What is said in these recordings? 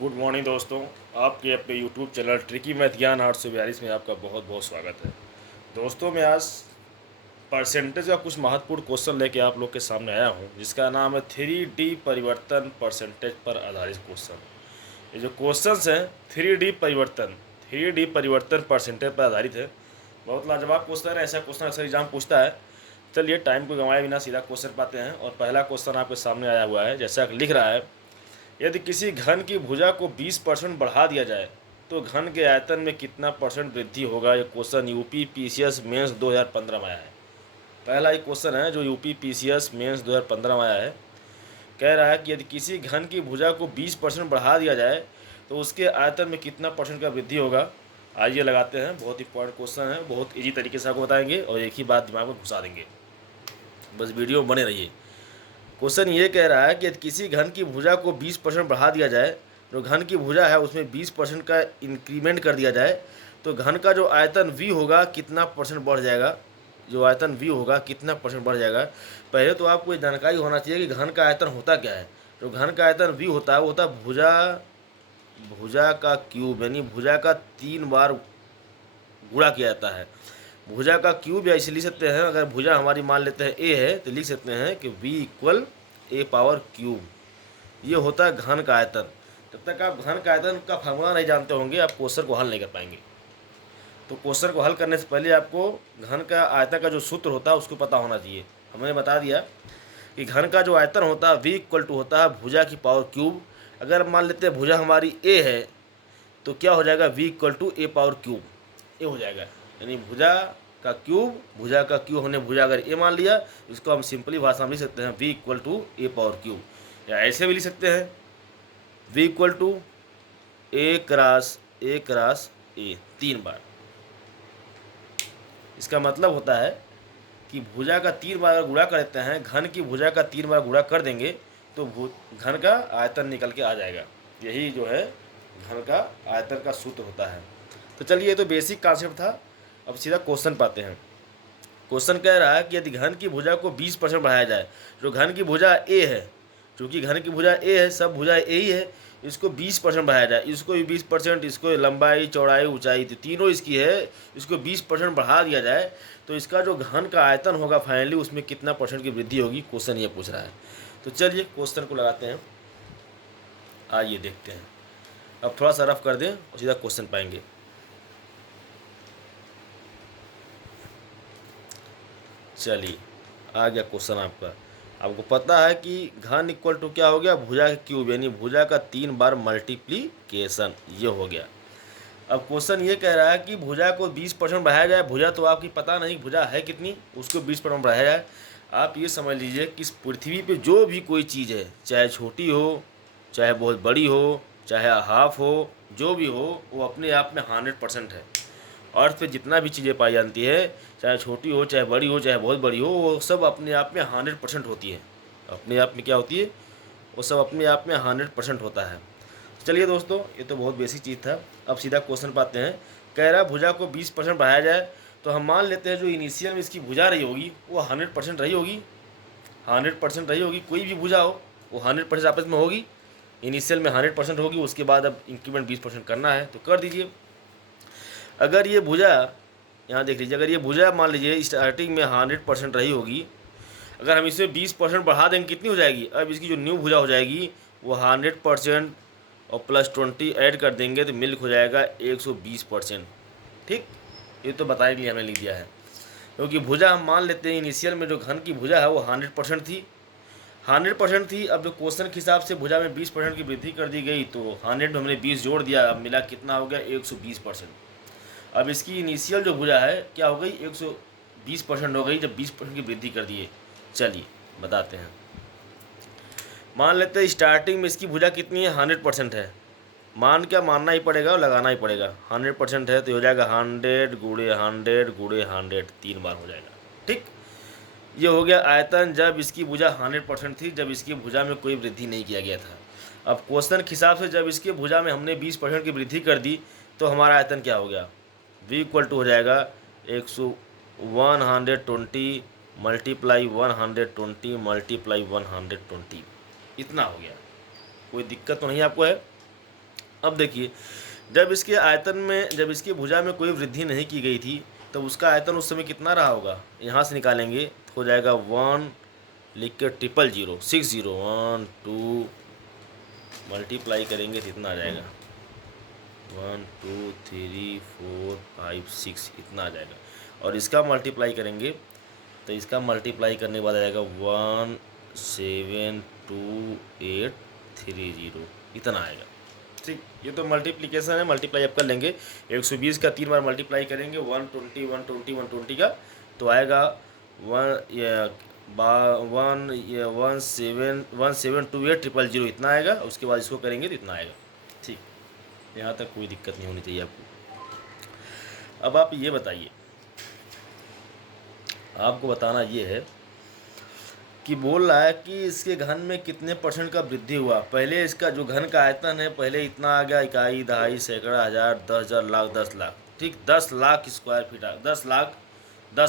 Good morning दोस्तों। आपके अपने यूट्यूब चैनल ट्रिकी मैथ ज्ञान 842 में आपका बहुत बहुत स्वागत है। दोस्तों, मैं आज परसेंटेज का कुछ महत्वपूर्ण क्वेश्चन लेके आप लोग के सामने आया हूँ, जिसका नाम है 3D परिवर्तन परसेंटेज पर आधारित क्वेश्चन। ये जो क्वेश्चंस हैं 3D परिवर्तन परसेंटेज पर आधारित है। बहुत लाजवाब क्वेश्चन है। ऐसा क्वेश्चन अक्सर एग्जाम पूछता है। चलिए टाइम को गंवाए बिना सीधा क्वेश्चन पाते हैं। और पहला क्वेश्चन आपके सामने आया हुआ है, जैसा कि लिख रहा है, यदि किसी घन की भुजा को 20% बढ़ा दिया जाए तो घन के आयतन में कितना परसेंट वृद्धि होगा। ये क्वेश्चन यूपी पीसीएस मेंस 2015 में आया है। पहला एक क्वेश्चन है जो यूपी पीसीएस मेंस 2015 में आया है। कह रहा है कि यदि किसी घन की भुजा को 20% बढ़ा दिया जाए तो उसके आयतन में कितना परसेंट का वृद्धि होगा। आइए लगाते हैं। बहुत इंपॉर्टेंट क्वेश्चन है, बहुत ईजी तरीके से आपको बताएंगे और एक ही बात दिमाग में घुसा देंगे। बस वीडियो में बने रहिए। क्वेश्चन ये कह रहा है कि यदि किसी घन की भुजा को 20% बढ़ा दिया जाए, जो घन की भुजा है उसमें 20% का इंक्रीमेंट कर दिया जाए, तो घन का जो आयतन v होगा कितना परसेंट बढ़ जाएगा। जो आयतन v होगा कितना परसेंट बढ़ जाएगा। पहले तो आपको ये जानकारी होना चाहिए कि घन का आयतन होता क्या है। जो घन का आयतन v होता है वो होता है भुजा भुजा का क्यूब, यानी भुजा का 3 बार गुणा किया जाता है। भुजा का क्यूब या इसे लिख सकते हैं, अगर भुजा हमारी मान लेते हैं ए है तो लिख सकते हैं कि v इक्वल ए पावर क्यूब। ये होता है घन का आयतन। जब तक आप घन का आयतन का फार्मूला नहीं जानते होंगे आप क्वेश्चन को हल नहीं कर पाएंगे। तो क्वेश्चन को हल करने से पहले आपको घन का आयतन का जो सूत्र होता है उसको पता होना चाहिए। हमने बता दिया कि घन का जो आयतन होता है v इक्वल टू होता है भुजा की पावर क्यूब। अगर मान लेते हैं भुजा हमारी ए है तो क्या हो जाएगा, v equal to a power cube. A हो जाएगा, यानी भुजा का क्यूब हमने भुजा अगर ए मान लिया, इसको हम सिंपली भाषा में लिख सकते हैं v equal to a power cube. या ऐसे भी लिख सकते हैं v equal to a cross a 3 बार। इसका मतलब होता है कि भुजा का 3 बार अगर गुणा कर देते हैं, घन की भुजा का 3 बार गुणा कर देंगे तो घन का आयतन निकल के आ जाएगा। यही जो है घन का आयतन का सूत्र होता है। तो चलिए, ये तो बेसिक कॉन्सेप्ट था। अब सीधा क्वेश्चन पाते हैं। क्वेश्चन कह रहा है कि यदि घन की भुजा को 20% बढ़ाया जाए, जो घन की भुजा ए है, क्योंकि घन की भुजा ए है, सब भुजा ए ही है, इसको 20% बढ़ाया जाए। इसको भी 20%, इसको लंबाई चौड़ाई ऊंचाई तीनों इसकी है, इसको 20% बढ़ा दिया जाए तो इसका जो घन का आयतन होगा फाइनली उसमें कितना परसेंट की वृद्धि होगी। क्वेश्चन ये पूछ रहा है। तो चलिए क्वेश्चन को लगाते हैं, आइए देखते हैं। अब थोड़ा सा रफ कर दें और सीधा क्वेश्चन पाएंगे। चलिए आ गया क्वेश्चन आपका। आपको पता है कि घन इक्वल टू क्या हो गया, भुजा के क्यूब, यानी भुजा का 3 बार मल्टीप्लीकेशन, ये हो गया। अब क्वेश्चन ये कह रहा है कि भुजा को 20% बढ़ाया जाए। भुजा तो आपकी पता नहीं भुजा है कितनी, उसको 20% बढ़ाया जाए। आप ये समझ लीजिए कि इस पृथ्वी पे जो भी कोई चीज़ है, चाहे छोटी हो चाहे बहुत बड़ी हो चाहे हाफ हो, जो भी हो, वो अपने आप में 100% है। अर्थ पे जितना भी चीज़ें पाई जाती है, चाहे छोटी हो चाहे बड़ी हो चाहे बहुत बड़ी हो, वो सब अपने आप में 100% होती है। अपने आप में क्या होती है, वो सब अपने आप में 100% होता है। चलिए दोस्तों, ये तो बहुत बेसिक चीज़ था। अब सीधा क्वेश्चन पाते हैं। कह रहा भुजा को 20% बढ़ाया जाए, तो हम मान लेते हैं जो इनिशियल में इसकी भुजा रही होगी वो 100% रही होगी। 100% रही होगी, कोई भी भुजा हो वो 100% आपस में होगी। इनिशियल में 100% होगी, उसके बाद अब इंक्रीमेंट 20% करना है तो कर दीजिए। अगर ये भुजा, यहाँ देख लीजिए, अगर ये भुजा मान लीजिए स्टार्टिंग में 100% रही होगी, अगर हम इसमें 20% बढ़ा देंगे कितनी हो जाएगी। अब इसकी जो न्यू भुजा हो जाएगी वो 100% और प्लस 20 ऐड कर देंगे तो मिल्क हो जाएगा 120%। ठीक, ये तो बताने के लिए हमने लिख दिया है। क्योंकि भुजा हम मान लेते हैं इनिशियल में जो घन की भुजा है वो 100% थी। 100% थी। अब जो क्वेश्चन के हिसाब से भुजा में 20% की वृद्धि कर दी गई तो 100 में हमने 20 जोड़ दिया, अब मिला कितना हो गया, 120%। अब इसकी इनिशियल जो भुजा है क्या हो गई, 120% हो गई जब 20% की वृद्धि कर दिए। चलिए बताते हैं। मान लेते हैं स्टार्टिंग में इसकी भुजा कितनी है, 100% है। मानना ही पड़ेगा और लगाना ही पड़ेगा। 100% है तो हो जाएगा 100 गुणे 100 गुणे 100, 3 बार हो जाएगा। ठीक, ये हो गया आयतन जब इसकी भुजा 100% थी, जब इसकी भुजा में कोई वृद्धि नहीं किया गया था। अब क्वेश्चन के हिसाब से जब इसकी भुजा में हमने 20% की वृद्धि कर दी तो हमारा आयतन क्या हो गया, v इक्वल टू हो जाएगा 120 मल्टीप्लाई 120 मल्टीप्लाई 120, इतना हो गया। कोई दिक्कत तो नहीं आपको है। अब देखिए, जब इसके आयतन में, जब इसकी भुजा में कोई वृद्धि नहीं की गई थी, तब उसका आयतन उस समय कितना रहा होगा, यहाँ से निकालेंगे तो हो जाएगा 1 लिख के 000 60 1 2 मल्टीप्लाई करेंगे तो इतना आ जाएगा 1 2 3 4 5 6 इतना आ जाएगा। और इसका मल्टीप्लाई करेंगे तो इसका मल्टीप्लाई करने के बाद आ जाएगा 172,830 इतना आएगा। ठीक, ये तो मल्टीप्लिकेशन है, मल्टीप्लाई आप कर लेंगे। 120 का 3 बार मल्टीप्लाई करेंगे 120 120 120 का तो आएगा 172,800 इतना आएगा। उसके बाद इसको करेंगे तो इतना आएगा। ठीक, यहाँ तक कोई दिक्कत नहीं होनी चाहिए आपको। अब आप ये बताइए, आपको बताना ये है कि बोल रहा है कि इसके घन में कितने % का वृद्धि हुआ। पहले इसका जो घन का आयतन है पहले इतना आ गया, इकाई, दहाई, सैकड़ा, हज़ार, 10,000, लाख, 10 लाख। ठीक, 10 लाख स्क्वायर फीट 10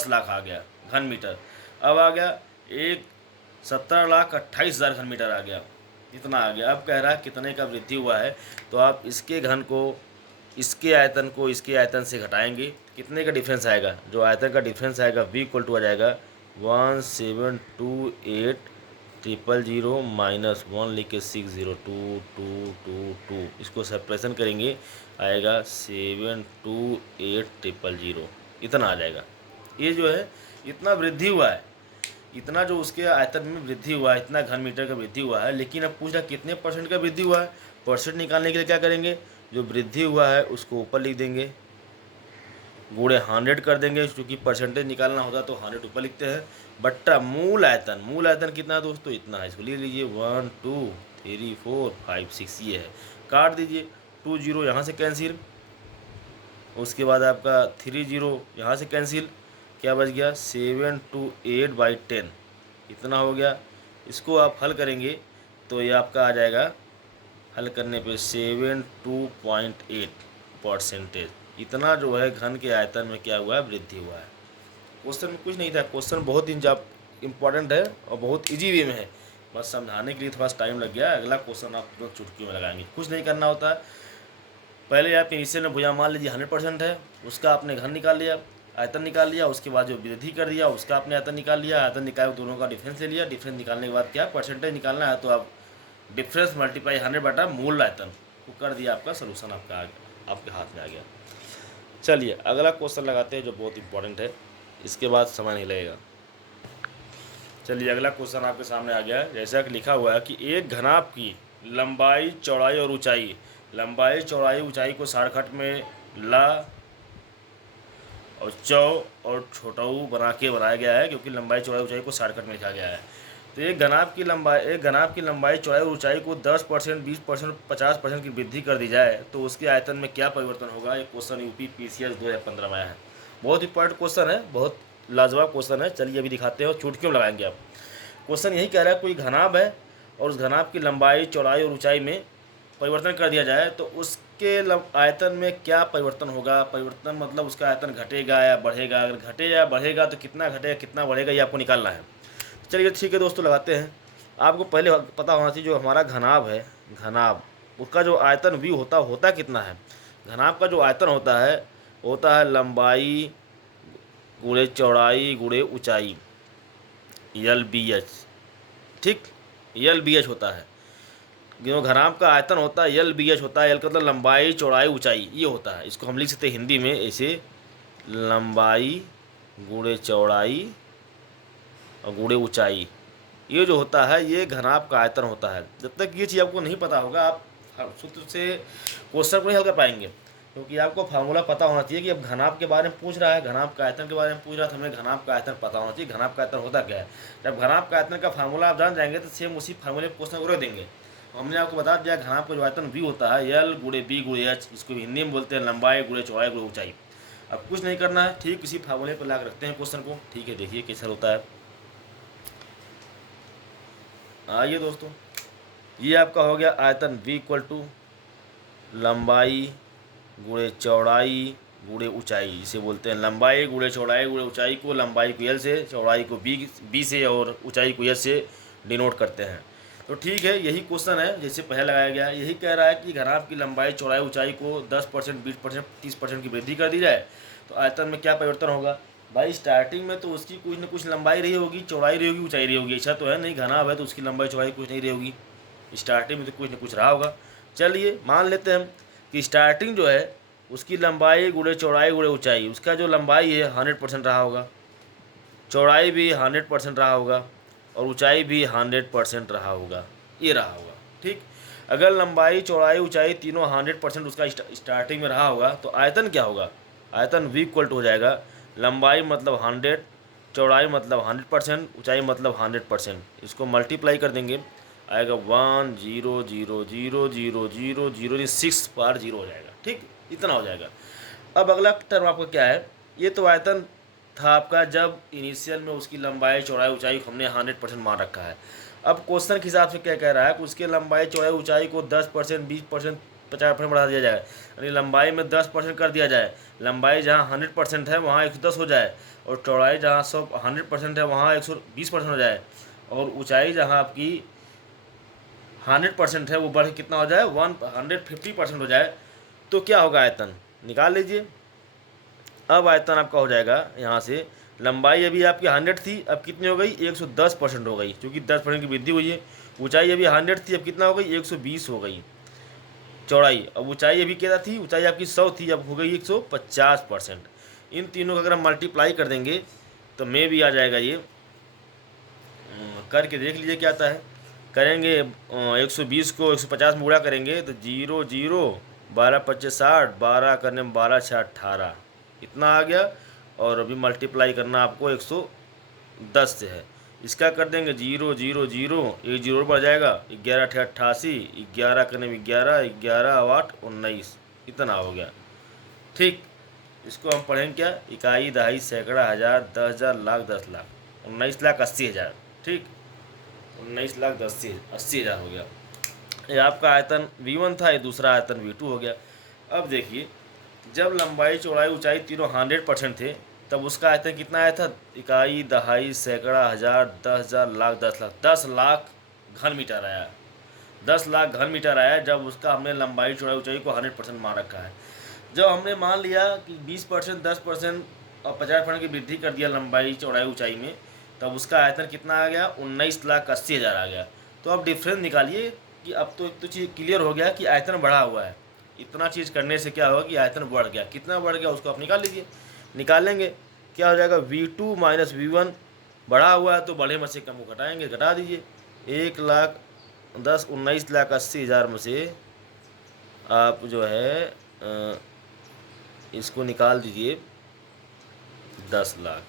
लाख आ गया घन मीटर। अब आ गया 17,28,000 घन मीटर आ गया, इतना आ गया। अब कह रहा है कितने का वृद्धि हुआ है, तो आप इसके घन को इसके आयतन को इसके आयतन से घटाएंगे, कितने का डिफरेंस आएगा, जो आयतन का डिफरेंस आएगा V = आ जाएगा 172,800 माइनस 1 लिख के 602,222 इसको सेपरेशन करेंगे आएगा 72,800 इतना आ जाएगा। ये जो है इतना वृद्धि हुआ है, इतना जो उसके आयतन में वृद्धि हुआ है, इतना घन मीटर का वृद्धि हुआ है। लेकिन अब पूछा कितने % का वृद्धि हुआ है। % निकालने के लिए क्या करेंगे, जो वृद्धि हुआ है उसको ऊपर लिख देंगे, गुणे 100 कर देंगे, क्योंकि परसेंटेज निकालना होता तो 100 ऊपर लिखते हैं, बट्टा मूल आयतन कितना है दोस्तों, इतना है। इसको ले लीजिए 1 2 3 4 5 6 ये है। काट दीजिए 2 0 यहाँ से कैंसिल, उसके बाद आपका 3 0 यहाँ से कैंसिल, क्या बच गया 728/10 इतना हो गया। इसको आप हल करेंगे तो ये आपका आ जाएगा, हल करने पे 72.8% इतना जो है घन के आयतन में क्या हुआ है, वृद्धि हुआ है। क्वेश्चन में कुछ नहीं था, क्वेश्चन बहुत इम्पॉर्टेंट है और बहुत इजी वे में है, बस समझाने के लिए थोड़ा सा टाइम लग गया। अगला क्वेश्चन आप तुरंत चुटकी में लगाएंगे, कुछ नहीं करना होता है। पहले आप इनिशियल में भुजा मान लीजिए 100% है, उसका आपने घन निकाल लिया, आयतन निकाल लिया, उसके बाद जो वृद्धि कर दिया उसका आपने आयतन निकाल लिया, आयतन निकाल दोनों का डिफरेंस ले लिया, डिफरेंस निकालने के बाद क्या परसेंटेज निकालना है, तो आप डिफरेंस मल्टीप्लाई 100 बटा मूल आयतन को कर दिया, आपका सोल्यूशन आपका आपके हाथ में आ गया। चलिए अगला क्वेश्चन लगाते हैं जो बहुत इंपॉर्टेंट है, इसके बाद समय नहीं लगेगा। चलिए अगला क्वेश्चन आपके सामने आ गया है। जैसा कि लिखा हुआ है कि एक घनाभ की लंबाई, चौड़ाई और ऊंचाई, लंबाई, चौड़ाई, ऊंचाई को शॉर्टकट में ला और चौ और छोटाऊ बनाया गया है, क्योंकि लंबाई, चौड़ाई, ऊंचाई को शॉर्टकट में लिखा गया है। तो एक घनाभ की लंबाई, चौड़ाई और ऊंचाई को 10%, 20%, 50% की वृद्धि कर दी जाए तो उसके आयतन में क्या परिवर्तन होगा। ये क्वेश्चन यूपी PCS 2015 में आया है। बहुत इंपॉर्टेंट क्वेश्चन है, बहुत लाजवाब क्वेश्चन है। चलिए अभी दिखाते हैं और चुटकियों में लगाएंगे आप। क्वेश्चन यही कह रहा है, कोई घनाभ है और उस घनाभ की लंबाई, चौड़ाई और ऊंचाई में परिवर्तन कर दिया जाए तो उसके आयतन में क्या परिवर्तन होगा। परिवर्तन मतलब उसका आयतन घटेगा या बढ़ेगा, अगर घटे या बढ़ेगा तो कितना घटेगा कितना बढ़ेगा, ये आपको निकालना है। चलिए ठीक है दोस्तों, लगाते हैं। आपको पहले पता होना चाहिए जो हमारा घनाभ है, घनाभ उसका जो आयतन V होता कितना है। घनाभ का जो आयतन होता है लंबाई गुणे चौड़ाई गुणे ऊंचाई, LBH। ठीक, LBH होता है। जो घनाभ का आयतन होता है LBH होता है। L का मतलब लंबाई, चौड़ाई, ऊंचाई, ये होता है। इसको हम लिख सकते हैं हिंदी में ऐसे, लंबाई गुणे चौड़ाई और गुणे ऊंचाई, ये जो होता है ये घनाभ का आयतन होता है। जब तक ये चीज़ आपको नहीं पता होगा आप सूत्र से क्वेश्चन को नहीं हल कर पाएंगे, क्योंकि आपको फार्मूला पता होना चाहिए कि अब घनाभ के बारे में पूछ रहा है, घनाभ का आयतन के बारे में पूछ रहा है, तो हमें घनाभ का आयतन पता होना चाहिए। घनाभ का आयतन होता क्या है। जब घनाभ का आयतन का फार्मूला आप जान जाएंगे तो सेम उसी फार्मूले क्वेश्चन को रख देंगे। हमने आपको बता दिया घनाभ का जो आयतन V होता है L गुणे B गुणे H, इसको हिंदी में बोलते हैं लंबाई गुणे चौड़ाई गुणे ऊंचाई। अब कुछ नहीं करना है, ठीक इसी फार्मूले पर ला रखते हैं क्वेश्चन को। ठीक है, देखिए कैसा होता है। आइए दोस्तों, ये आपका हो गया आयतन V = लंबाई गुणे चौड़ाई गुणे ऊंचाई, जिसे बोलते हैं लंबाई गुणे चौड़ाई गुणे ऊंचाई को लंबाई को L से, चौड़ाई को B से और ऊंचाई को H से डिनोट करते हैं। तो ठीक है, यही क्वेश्चन है जैसे पहले लगाया गया, यही कह रहा है कि घनाभ की लंबाई चौड़ाई ऊंचाई को 10%, 20%, 30% की वृद्धि कर दी जाए तो आयतन में क्या परिवर्तन होगा। भाई स्टार्टिंग में तो उसकी कुछ न कुछ लंबाई रही होगी, चौड़ाई रही होगी, ऊंचाई रही होगी, ऐसा तो है नहीं, घनाभ है तो उसकी लंबाई चौड़ाई कुछ नहीं रही होगी, स्टार्टिंग में तो कुछ न कुछ रहा होगा। चलिए मान लेते हैं हम कि स्टार्टिंग जो है उसकी लंबाई गुणे चौड़ाई गुणे ऊंचाई, उसका जो लंबाई है 100% रहा होगा, चौड़ाई भी 100% रहा होगा और ऊंचाई भी 100% रहा होगा, ये रहा होगा। ठीक, अगर लंबाई चौड़ाई ऊंचाई तीनों 100% उसका स्टार्टिंग में रहा होगा तो आयतन क्या होगा, आयतन V इक्वल टू हो जाएगा लंबाई मतलब 100, चौड़ाई मतलब 100%, ऊंचाई मतलब 100%, इसको मल्टीप्लाई कर देंगे आएगा 1,0,0,0,0,0,0 बार 0 हो जाएगा। ठीक, इतना हो जाएगा। अब अगला टर्म आपका क्या है, ये तो आयतन था आपका जब इनिशियल में उसकी लंबाई चौड़ाई ऊंचाई हमने 100% मान रखा है। अब क्वेश्चन के हिसाब से क्या कह रहा है कि उसके लंबाई चौड़ाई ऊंचाई को 10%, 20%, 50% बढ़ा दिया जाए, यानी लंबाई में 10% कर दिया जाए, लंबाई जहाँ 100% है वहाँ 110 हो जाए और चौड़ाई जहाँ 100% है वहाँ 120% हो जाए और ऊंचाई जहाँ आपकी 100% है वो बढ़ के कितना हो जाए 150% हो जाए, तो क्या होगा आयतन, निकाल लीजिए। अब आयतन आपका हो जाएगा यहाँ से, लंबाई अभी आपकी 100 थी, अब कितनी हो गई 110% हो गई, क्योंकि 10% की वृद्धि हुई है। ऊंचाई अभी 100 थी, अब कितना हो गई 120 हो गई। चौड़ाई, अब ऊंचाई अभी क्या थी, ऊंचाई आपकी 100 थी, अब हो गई 150%। इन तीनों का अगर हम मल्टीप्लाई कर देंगे तो में भी आ जाएगा ये, करके देख लीजिए क्या आता है। करेंगे 120 को 150 में गुणा करेंगे तो 0 0, 12 25 60, 12 करने में 12 6 18, इतना आ गया। और अभी मल्टीप्लाई करना आपको 110 से है, इसका कर देंगे 0 0 0, एक जीरो बढ़ जाएगा, 11 8 88, 11 करने में 11, 11 8 19, इतना हो गया। ठीक, इसको हम पढ़ेंगे क्या, इकाई दहाई सैकड़ा हज़ार 10,000 लाख 10 लाख, 19,80,000। ठीक, 19,80,000 हो गया। ये आपका आयतन V1 था, ये दूसरा आयतन V2 हो गया। अब देखिए, जब लंबाई चौड़ाई ऊंचाई तीनों 100% थे तब उसका आयतन कितना आया था, इकाई दहाई सैकड़ा हज़ार 10,000 लाख 10 लाख, 10 लाख घन मीटर आया, 10 लाख घन मीटर आया जब उसका हमने लंबाई चौड़ाई ऊंचाई को 100% मान रखा है। जब हमने मान लिया कि 20%, 10% और 50% की वृद्धि कर दिया लंबाई चौड़ाई ऊंचाई में, तब उसका आयतन कितना आ गया 19,80,000 आ गया। तो अब डिफरेंस निकालिए कि अब तो एक तो चीज़ क्लियर हो गया कि आयतन बढ़ा हुआ है, इतना चीज़ करने से क्या होगा कि आयतन बढ़ गया, कितना बढ़ गया उसको आप निकाल लीजिए। निकालेंगे क्या हो जाएगा, V2 माइनस V1, बढ़ा हुआ है तो बढ़े में से कम को घटाएंगे, घटा दीजिए, 19,80,000 में से आप जो है इसको निकाल दीजिए 10 लाख।